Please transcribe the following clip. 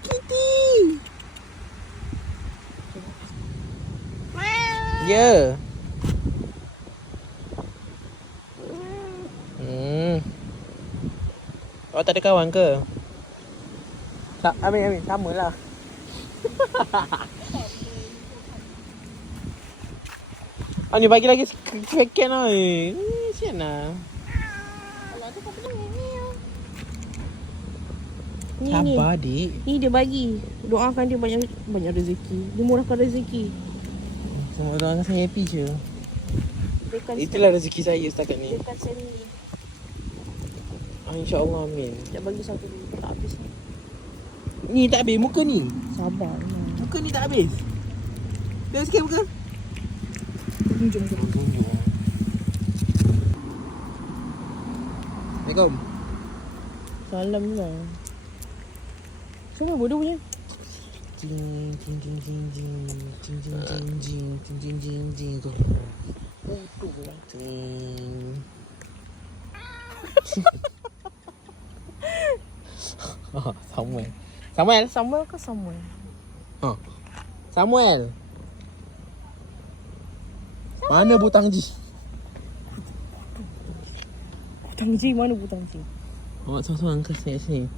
Kitty. Ya. Oh, tak ada kawan ke? Amin, sama lah. Ni bagi lagi second lah. Sian lah. Sabar, dik. Ni dia bagi. Doakan dia banyak rezeki. Dia murahkan rezeki. Semua orang saya happy je. Dekat Itulah rezeki saya setakat ni. dekat sen ni. InsyaAllah, amin. Dia bagi satu dulu. Tak habis. Ni tak habis, muka ni. Sabar lah. Muka ni tak habis. Dah sikit muka. Tunjuk. Assalamualaikum. Salam lah. Semua bodoh punya. Jing. Bodoh lah. Samuel. Samuel ke Samuel? Samuel. Mana butang ji? Butang Ji mana butang Ji? Awak seorang-seorang ke sini.